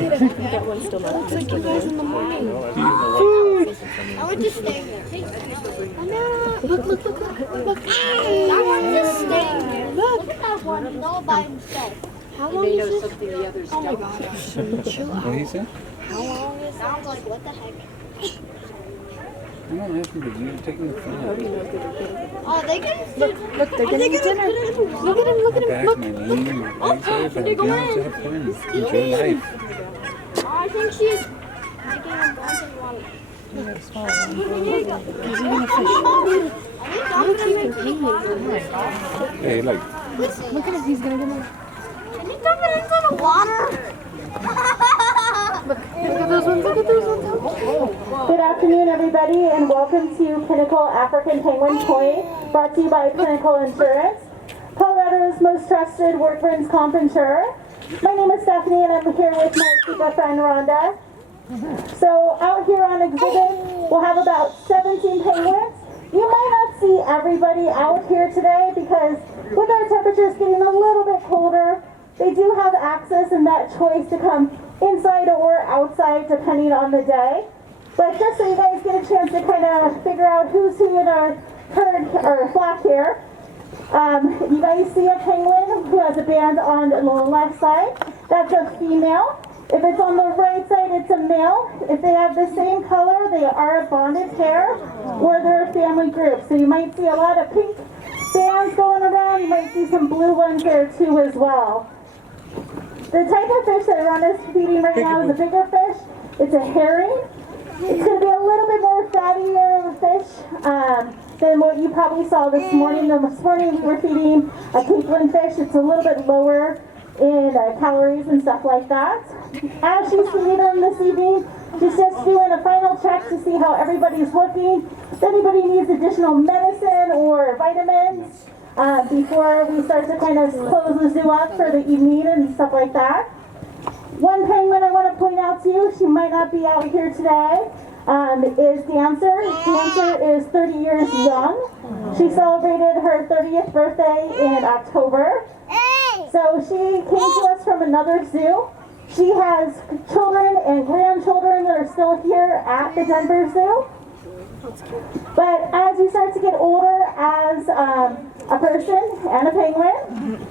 That one's still not. Looks like you guys in the morning. I would just stay there. Oh no! Look! That one's just staying there. Look at that one. He's all by himself. How long is this? The others Oh my gosh. Chill out. What he said? How long is that? Sounds like what the heck? I'm not asking, but you're taking the phone. Oh, they can Look, they're getting dinner. Look at him. Back, Look. my knee, my legs hurt, but I'm doing it to have fun. Enjoy life. Oh, I think she's taking a bunch of water. You gotta swallow one. He's eating a fish. Look, he's penguins. Oh my gosh. Hey, like, Look at him. He's gonna get him. Can you dump it into the water? Look at those ones. Look at those ones. Good afternoon, everybody, and welcome to Pinnacle African Penguin Toy, brought to you by Pinnacle Insurance, Colorado's most trusted workman's comp insurer. My name is Stephanie, and I'm here with my super friend Rhonda. So out here on exhibit, we'll have about 17 penguins. You might not see everybody out here today because with our temperatures getting a little bit colder, they do have access and that choice to come inside or outside depending on the day. But just so you guys get a chance to kind of figure out who's who in our herd or flock here, you guys see a penguin who has a band on the left side. That's a female. If it's on the right side, it's a male. If they have the same color, they are a bonded pair or they're a family group. So you might see a lot of pink bands going around. You might see some blue ones there too as well. The type of fish that Rhonda's feeding right now is a bigger fish. It's a herring. It's going to be a little bit more fattier fish than what you probably saw this morning. This morning we were feeding a Caitlin fish. It's a little bit lower in calories and stuff like that. As she's feeding them this evening, she's just doing a final check to see how everybody's looking. If anybody needs additional medicine or vitamins before we start to kind of close the zoo up for the evening and stuff like that. One penguin I want to point out to you, she might not be out here today, is Dancer. Dancer is 30 years young. She celebrated her 30th birthday in October. So she came to us from another zoo. She has children and grandchildren that are still here at the Denver Zoo. But as you start to get older as a person and a penguin,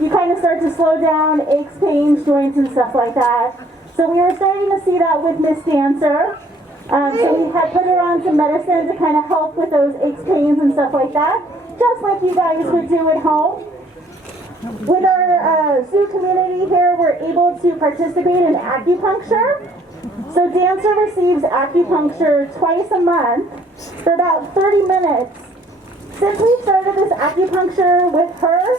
you kind of start to slow down, aches, pains, joints, and stuff like that. So we were starting to see that with Miss Dancer. So we had put her on some medicine to kind of help with those aches, pains, and stuff like that, just like you guys would do at home. With our zoo community here, we're able to participate in acupuncture. So Dancer receives acupuncture twice a month for about 30 minutes. Since we started this acupuncture with her,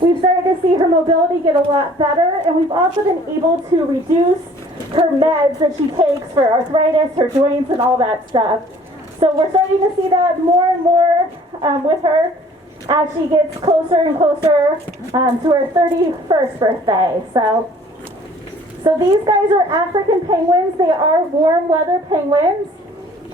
we've started to see her mobility get a lot better, and we've also been able to reduce her meds that she takes for arthritis, her joints, and all that stuff. So we're starting to see that more and more with her as she gets closer and closer to her 31st birthday. So these guys are African penguins. They are warm weather penguins.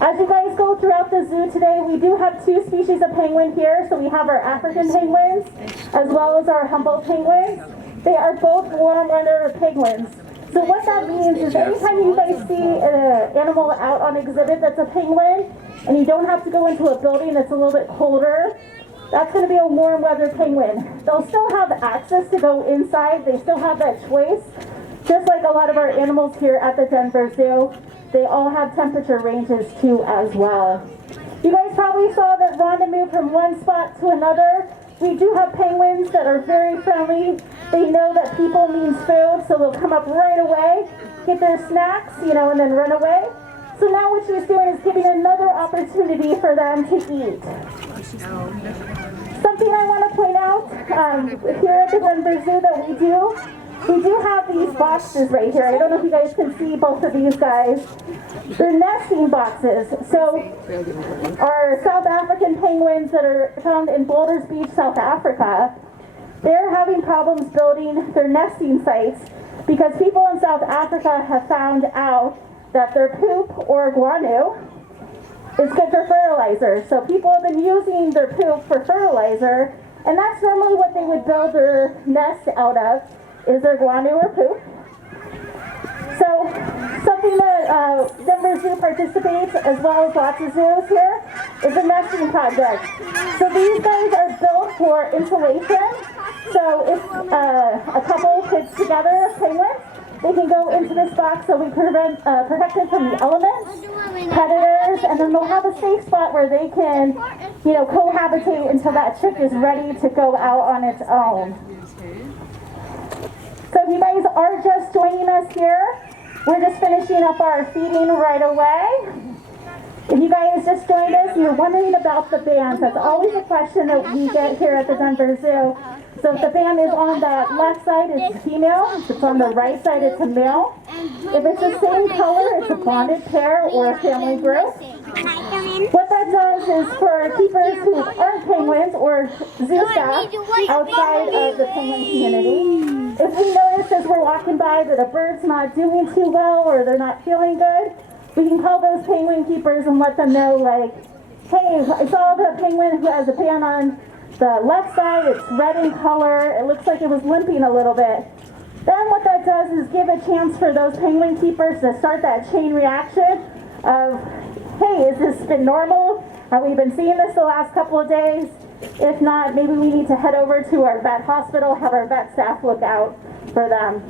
As you guys go throughout the zoo today, we do have two species of penguin here. So we have our African penguins as well as our Humboldt penguins. They are both warm weather penguins. So what that means is anytime you guys see an animal out on exhibit that's a penguin and you don't have to go into a building that's a little bit colder, that's going to be a warm weather penguin. They'll still have access to go inside. They still have that choice. Just like a lot of our animals here at the Denver Zoo, they all have temperature ranges too as well. You guys probably saw that Rhonda moved from one spot to another. We do have penguins that are very friendly. They know that people means food, so they'll come up right away, get their snacks, and then run away. So now what she's doing is giving another opportunity for them to eat. Something I want to point out here at the Denver Zoo that we do have these boxes right here. I don't know if you guys can see both of these guys. They're nesting boxes. So our South African penguins that are found in Boulders Beach, South Africa, they're having problems building their nesting sites because people in South Africa have found out that their poop or guano is good for fertilizer. So people have been using their poop for fertilizer, and that's normally what they would build their nest out of, is their guano or poop. Denver Zoo participates, as well as lots of zoos here, is a nesting project. So these guys are built for insulation. So if a couple fits together, penguins, they can go into this box so we protect them from the elements, predators, and then they'll have a safe spot where they can, cohabitate until that chick is ready to go out on its own. So if you guys are just joining us here, we're just finishing up our feeding right away. If you guys just joined us, you're wondering about the bands. That's always a question that we get here at the Denver Zoo. So if the band is on the left side, it's female. If it's on the right side, it's a male. If it's the same color, it's a bonded pair or a family group. What that does is for keepers who aren't penguins or zoo staff outside of the penguin community, if we notice as we're walking by that a bird's not doing too well or they're not feeling good, we can call those penguin keepers and let them know, like, hey, I saw the penguin who has a band on the left side, it's red in color, it looks like it was limping a little bit. Then what that does is give a chance for those penguin keepers to start that chain reaction of, hey, has this been normal? Have we been seeing this the last couple of days? If not, maybe we need to head over to our vet hospital, have our vet staff look out for them.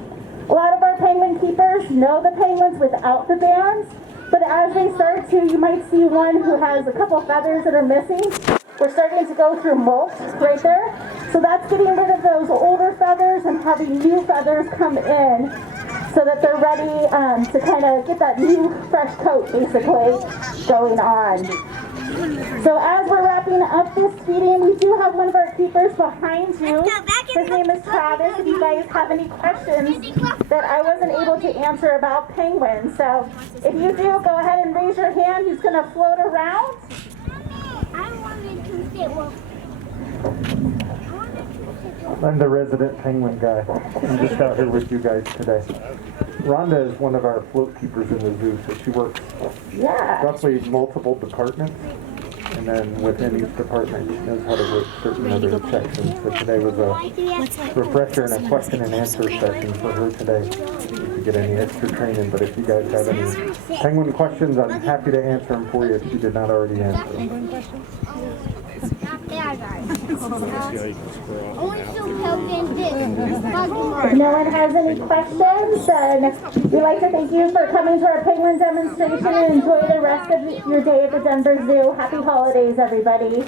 A lot of our penguin keepers know the penguins without the bands, but as they start to, you might see one who has a couple feathers that are missing. We're starting to go through molt right there. So that's getting rid of those older feathers and having new feathers come in so that they're ready to kind of get that new fresh coat basically going on. So as we're wrapping up this feeding, we do have one of our keepers behind you. His name is Travis. If you guys have any questions that I wasn't able to answer about penguins. So if you do, go ahead and raise your hand. He's going to float around. I'm the resident penguin guy. I'm just out here with you guys today. Rhonda is one of our float keepers in the zoo, so she works roughly multiple departments, and then within each department she knows how to work certain other sections. So today was a refresher and a question and answer session for her today to get any extra training. But if you guys have any penguin questions, I'm happy to answer them for you if you did not already answer them. If no one has any questions, then we'd like to thank you for coming to our penguin demonstration and enjoy the rest of your day at the Denver Zoo. Happy holidays, everybody.